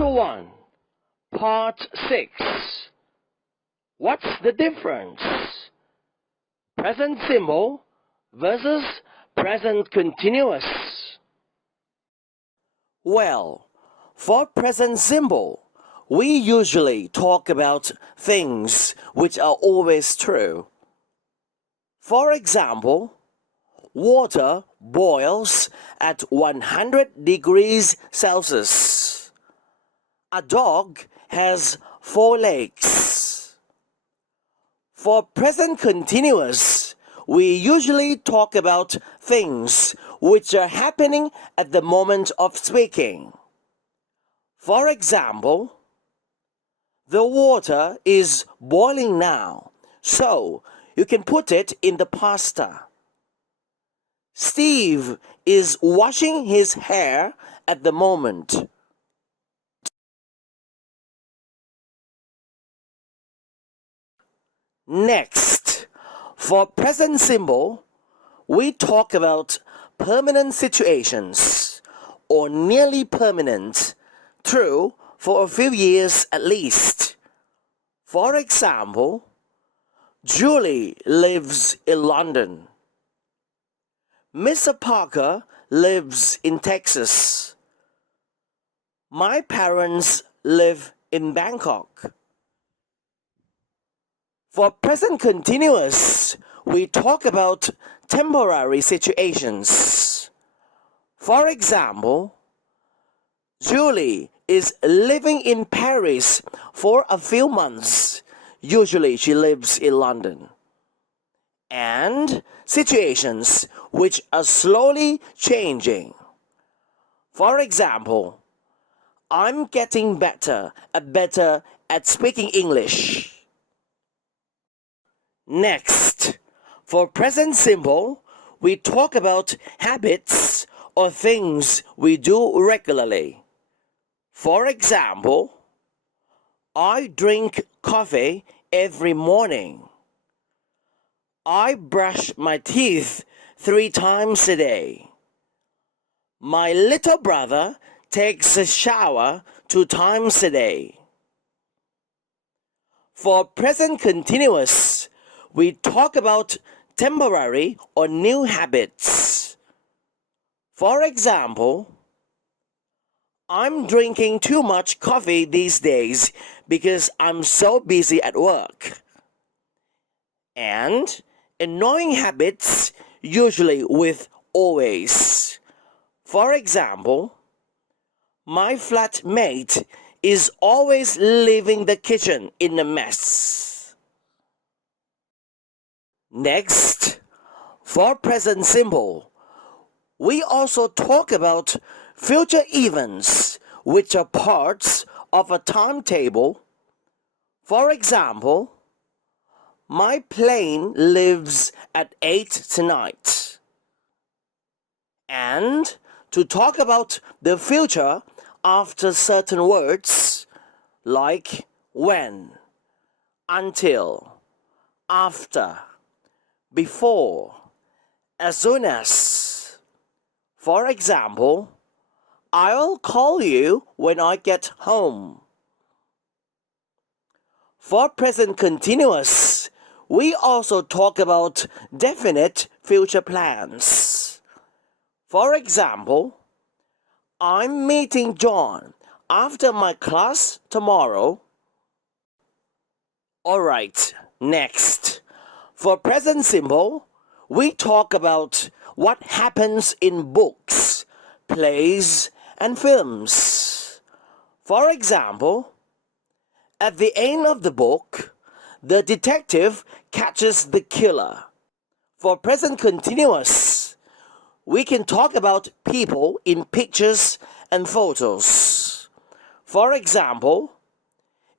Chapter 1, Part 6. What's the difference? Present simple versus present continuous. Well, for present simple, we usually talk about things which are always true. For example, water boils at 100 degrees Celsius. A dog has 4 legs. For present continuous, we usually talk about things which are happening at the moment of speaking. For example, the water is boiling now, so you can put it in the pasta. Steve is washing his hair at the moment. Next, for present simple, we talk about permanent situations or nearly permanent, true for a few years at least. For example, Julie lives in London. Mr. Parker lives in Texas. My parents live in Bangkok. For present continuous, we talk about temporary situations. For example, Julie is living in Paris for a few months. Usually she lives in London. And situations which are slowly changing. For example, I'm getting better at speaking English. Next, for present simple, we talk about habits or things we do regularly. For example, I drink coffee every morning. I brush my teeth 3 times a day. My little brother takes a shower 2 times a day. For present continuous, we talk about temporary or new habits. For example, I'm drinking too much coffee these days because I'm so busy at work. And annoying habits usually with always. For example, my flatmate is always leaving the kitchen in a mess. Next, for present simple, we also talk about future events which are parts of a timetable. For example, my plane leaves at 8 tonight. And to talk about the future after certain words like when, until, after, before, as soon as. For example, I'll call you when I get home. For present continuous, we also talk about definite future plans. For example, I'm meeting John after my class tomorrow. Alright, next. For present simple, we talk about what happens in books, plays, and films. For example, at the end of the book, the detective catches the killer. For present continuous, we can talk about people in pictures and photos. For example,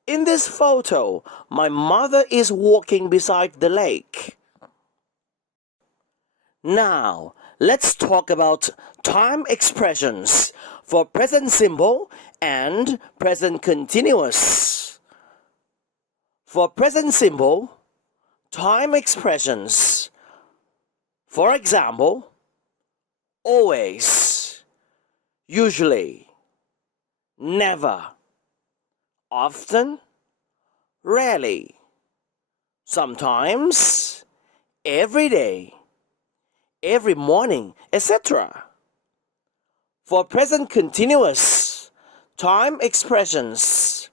in this photo, my mother is walking beside the lake. Now, let's talk about time expressions for present simple and present continuous. For present simple, time expressions. For example, always, usually, never, often, rarely, sometimes, every day, every morning, etc. For present continuous time expressions,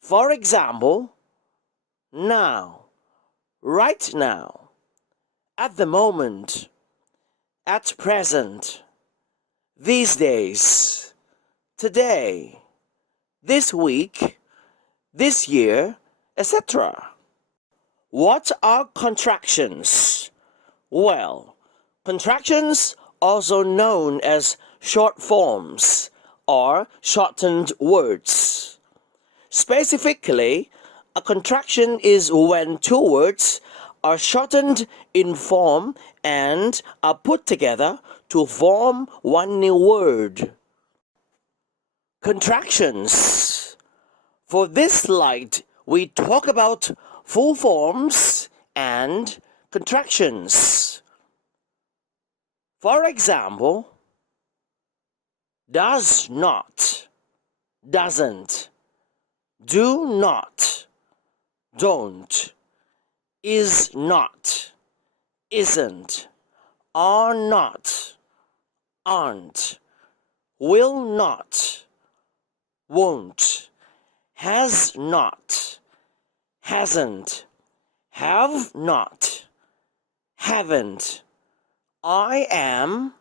for example, now, right now, at the moment, at present, these days, today, this week, this year, etc. What are contractions? Well, contractions, also known as short forms or shortened words. Specifically, a contraction is when two words are shortened in form and are put together to form one new word. Contractions. For this slide, we talk about full forms and contractions. For example, does not, doesn't, do not, don't, is not, isn't, are not, aren't, will not, won't, has not, hasn't, have not, haven't, I am,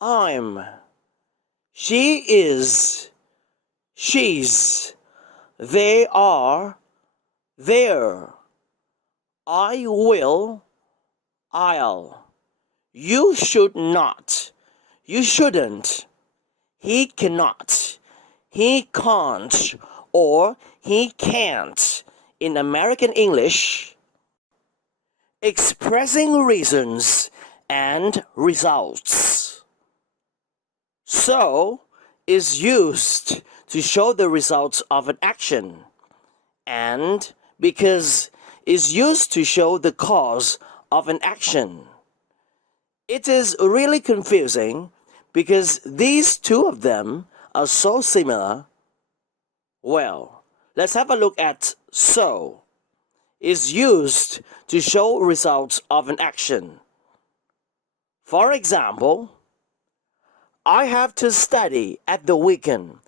I'm, she is, she's, they are, there, I will, I'll, you should not, you shouldn't, he cannot, he can't, or he can't in American English. Expressing reasons and results. So is used to show the results of an action, and because is used to show the cause of an action. It is really confusing because these two of them are so similar. Well, let's have a look at so. Is used to show results of an action. For example, I have to study at the weekend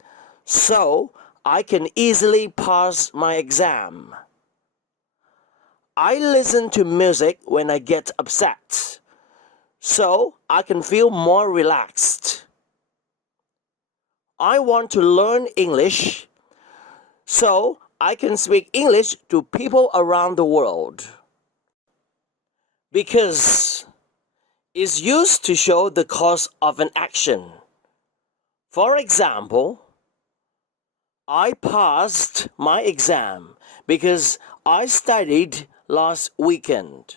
so I can easily pass my exam. I listen to music when I get upset so I can feel more relaxed. I want to learn English so I can speak English to people around the world. Because is used to show the cause of an action. For example, I passed my exam because I studied last weekend.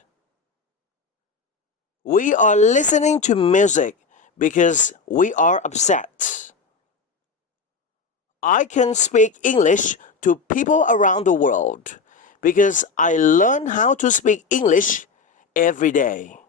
We are listening to music because we are upset. I can speak English to people around the world because I learn how to speak English every day.